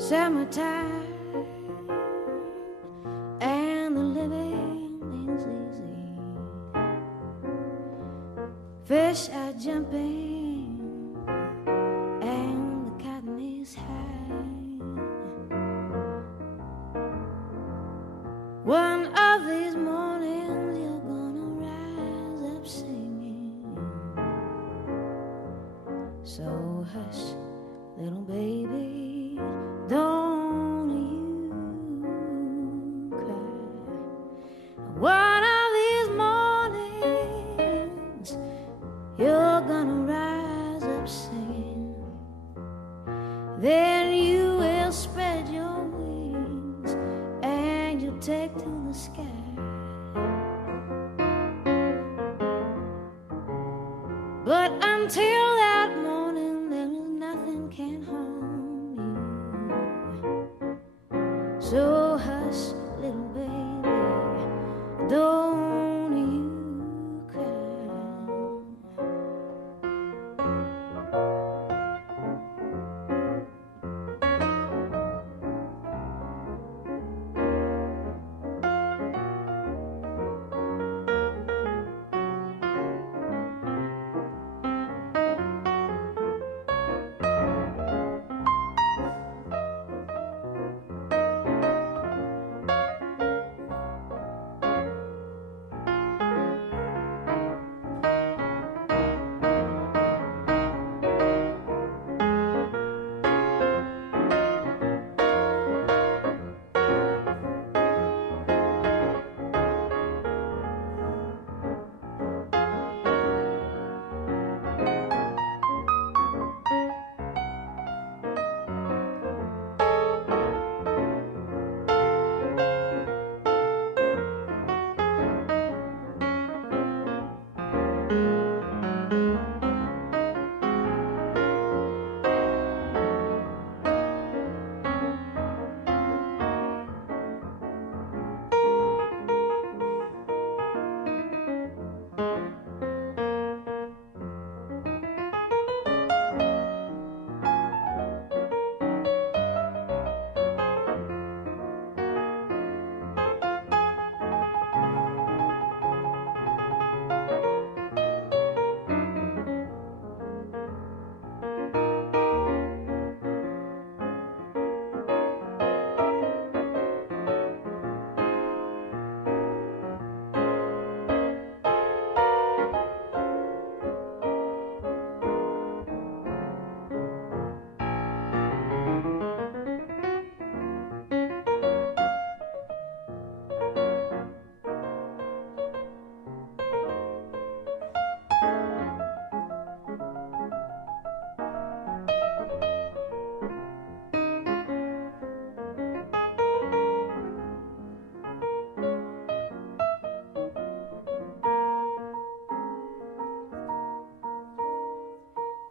Summertime and the living is easy. Fish are jumping and the cotton is high. One of these mornings you're gonna rise up singing. So hush, little baby, don't you cry. One of these mornings you're gonna rise up singing. Then you will spread your wings and you'll take to the sky. But until that morning, there is nothing can harm you. So hush, little baby, don't you cry.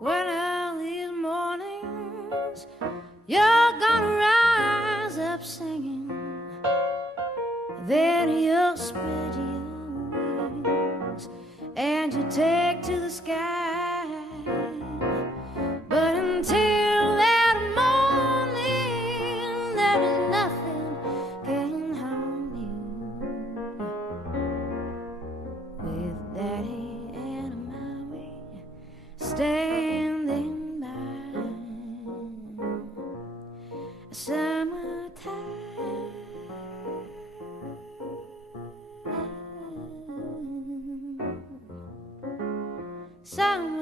One of these mornings you're gonna rise up singing. Then you'll spread your wings and you take to the sky. But until that morning, there is nothing can harm you. With Daddy and Mommy standing by, summertime. Summertime